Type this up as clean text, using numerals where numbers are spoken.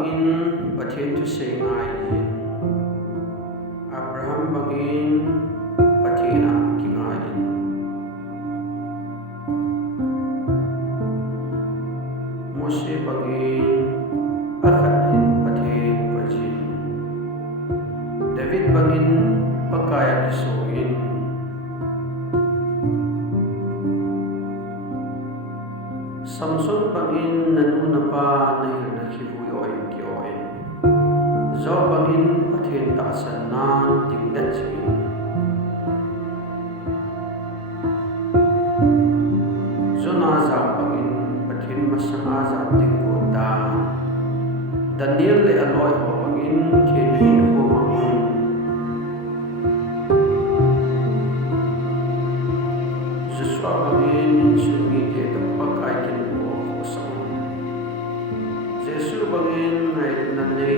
bangin pathen thu se ngai in Abraham bangin pathena ki ngai in Mose bangin akhat in pathen pajin David bangin pakaya kiso in Samson bangin nanuna pa nahil nakhibuyoy ki oin Zo bangin pathen taasan na tingdat sigin Zo na za bangin pathen masanga za tingko da Daniel le aloy ho bangin khenin ho mangun Joshua bangin sumi ke tapak aikin Jesus bangin ay nanay